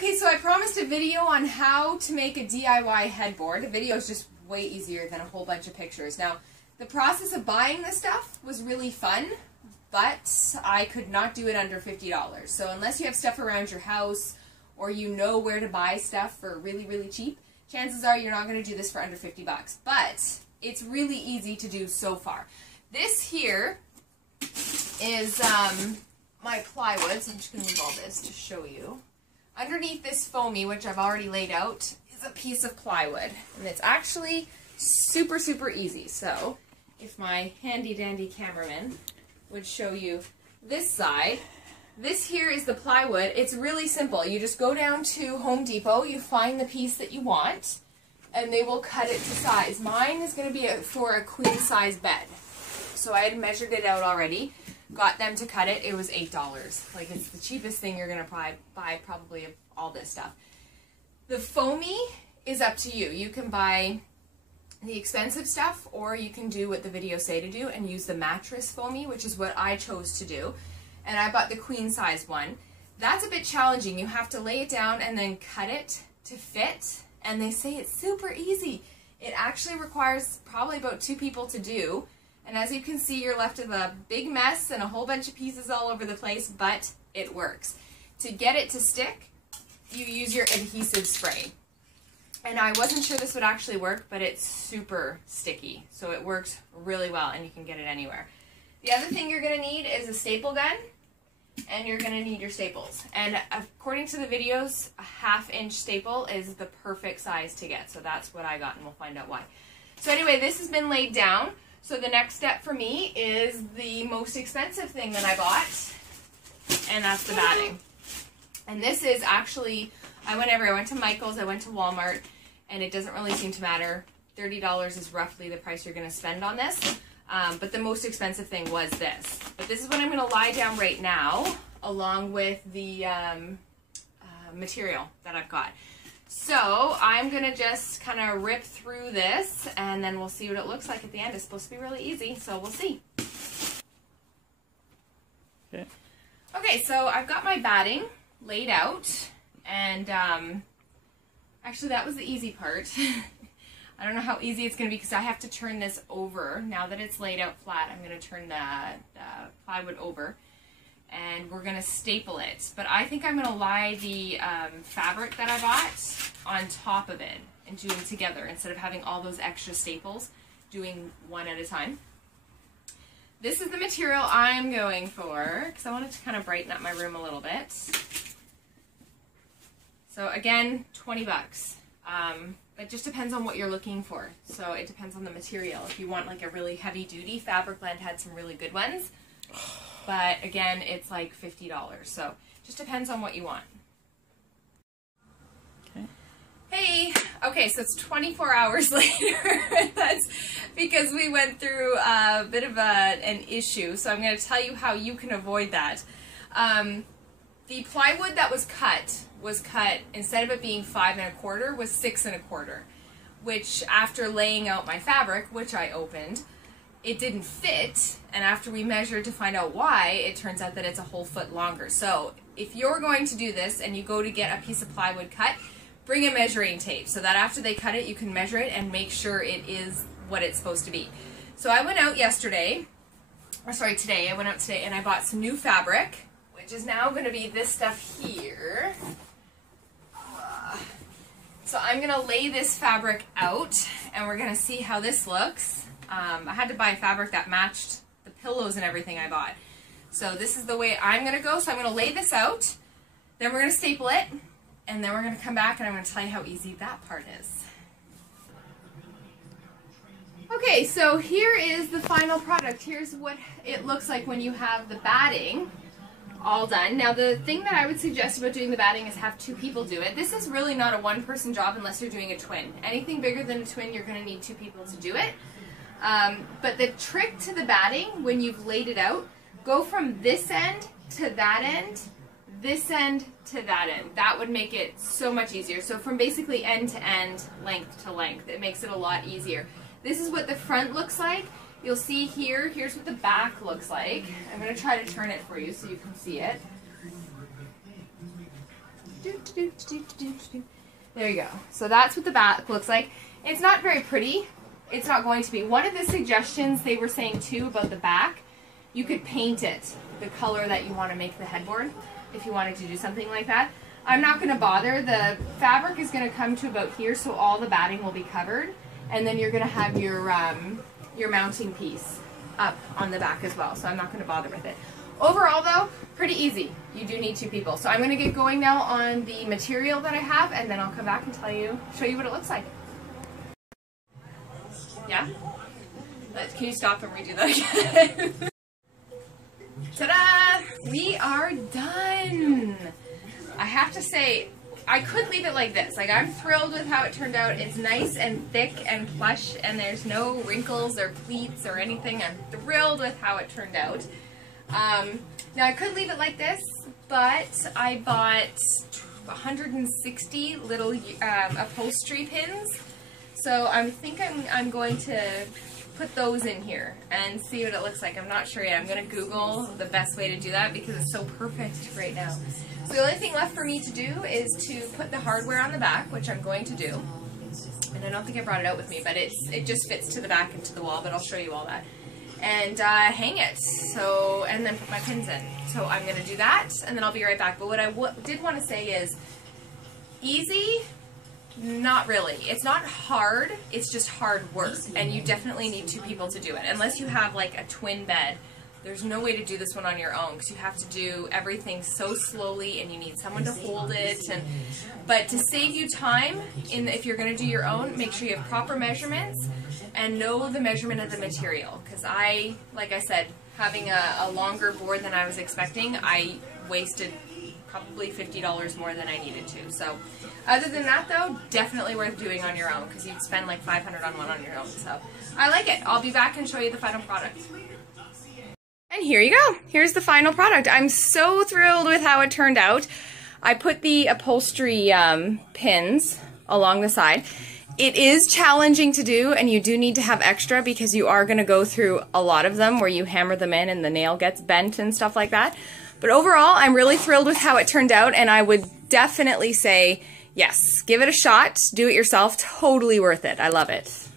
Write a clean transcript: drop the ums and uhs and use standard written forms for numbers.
Okay, so I promised a video on how to make a DIY headboard. The video is just way easier than a whole bunch of pictures. Now, the process of buying this stuff was really fun, but I could not do it under $50. So unless you have stuff around your house or you know where to buy stuff for really, really cheap, chances are you're not going to do this for under 50 bucks. But it's really easy to do so far. This here is my plywood, so I'm just going to move all this to show you. Underneath this foamy, which I've already laid out, is a piece of plywood. And it's actually super, super easy. So if my handy dandy cameraman would show you this side, this here is the plywood. It's really simple. You just go down to Home Depot, you find the piece that you want, and they will cut it to size. Mine is going to be for a queen size bed. So I had measured it out already. Got them to cut it. It was $8. Like, it's the cheapest thing you're going to buy probably of all this stuff. The foamy is up to you. You can buy the expensive stuff, or you can do what the videos say to do and use the mattress foamy, which is what I chose to do. And I bought the queen size one. That's a bit challenging. You have to lay it down and then cut it to fit. And they say it's super easy. It actually requires probably about 2 people to do. And as you can see, you're left with a big mess and a whole bunch of pieces all over the place, but it works. To get it to stick, you use your adhesive spray. And I wasn't sure this would actually work, but it's super sticky. So it works really well, and you can get it anywhere. The other thing you're going to need is a staple gun, and you're going to need your staples. And according to the videos, a 1/2 inch staple is the perfect size to get. So that's what I got, and we'll find out why. So anyway, this has been laid down. So the next step for me is the most expensive thing that I bought, and that's the batting. And this is actually, I went to Michael's, I went to Walmart, and it doesn't really seem to matter. $30 is roughly the price you're going to spend on this. But the most expensive thing was this. But this is what I'm going to lie down right now, along with the material that I've got. So I'm going to just kind of rip through this, and then we'll see what it looks like at the end. It's supposed to be really easy, so we'll see. Okay. Okay, so I've got my batting laid out, and actually that was the easy part. I don't know how easy it's going to be because I have to turn this over. Now that it's laid out flat, I'm going to turn the plywood over, and we're going to staple it. But I think I'm going to lie the fabric that I bought on top of it and do them together instead of having all those extra staples, doing one at a time. This is the material I'm going for because I wanted to kind of brighten up my room a little bit. So again, 20 bucks. It just depends on what you're looking for. So it depends on the material. If you want like a really heavy duty, Fabric Blend had some really good ones. But again, it's like $50. So just depends on what you want. Okay. Hey, okay, so it's 24 hours later. That's because we went through a bit of an issue. So I'm going to tell you how you can avoid that. The plywood that was cut instead of it being 5 1/4 was 6 1/4, which after laying out my fabric, which I opened, it didn't fit, and after we measured to find out why, it turns out that it's a whole foot longer. So if you're going to do this and you go to get a piece of plywood cut, bring a measuring tape so that after they cut it, you can measure it and make sure it is what it's supposed to be. So I went out today, I went out today and I bought some new fabric, which is now going to be this stuff here. So I'm going to lay this fabric out, and we're going to see how this looks. I had to buy fabric that matched the pillows and everything I bought. So this is the way I'm going to go. So I'm going to lay this out, then we're going to staple it, and then we're going to come back and I'm going to tell you how easy that part is. Okay, so here is the final product. Here's what it looks like when you have the batting all done. Now the thing that I would suggest about doing the batting is have 2 people do it. This is really not a one-person job unless you're doing a twin. Anything bigger than a twin, you're going to need 2 people to do it. But the trick to the batting, when you've laid it out, go from this end to that end, this end to that end. That would make it so much easier. So from basically end to end, length to length, it makes it a lot easier. This is what the front looks like. You'll see here's what the back looks like. I'm going to try to turn it for you so you can see it. There you go. So that's what the back looks like. It's not very pretty. It's not going to be. One of the suggestions they were saying too about the back, you could paint it the color that you want to make the headboard if you wanted to do something like that. I'm not going to bother. The fabric is going to come to about here, so all the batting will be covered, and then you're going to have your mounting piece up on the back as well, so I'm not going to bother with it. Overall though, pretty easy. You do need 2 people. So I'm going to get going now on the material that I have, and then I'll come back and show you what it looks like. Yeah? Can you stop and redo that again? Ta-da! We are done! I have to say, I could leave it like this. Like, I'm thrilled with how it turned out. It's nice and thick and plush, and there's no wrinkles or pleats or anything. I'm thrilled with how it turned out. Now, I could leave it like this, but I bought 160 little upholstery pins. So I think I'm going to put those in here and see what it looks like. I'm not sure yet. I'm going to Google the best way to do that because it's so perfect right now. So the only thing left for me to do is to put the hardware on the back, which I'm going to do. And I don't think I brought it out with me, but it just fits to the back and to the wall, but I'll show you all that. And hang it, so, and then put my pins in. So I'm going to do that, and then I'll be right back. But what I did want to say is, easy, not really. It's not hard, it's just hard work, and you definitely need 2 people to do it. Unless you have like a twin bed, there's no way to do this one on your own, because you have to do everything so slowly, and you need someone to hold it. But to save you time, if you're going to do your own, make sure you have proper measurements, and know the measurement of the material, because like I said, having a longer board than I was expecting, I wasted probably $50 more than I needed to. So other than that though, definitely worth doing on your own, because you'd spend like $500 on one on your own. So I like it. I'll be back and show you the final product. And here you go. Here's the final product. I'm so thrilled with how it turned out. I put the upholstery pins along the side. It is challenging to do, and you do need to have extra because you are going to go through a lot of them where you hammer them in and the nail gets bent and stuff like that. But overall, I'm really thrilled with how it turned out, and I would definitely say, yes, give it a shot, do it yourself, totally worth it. I love it.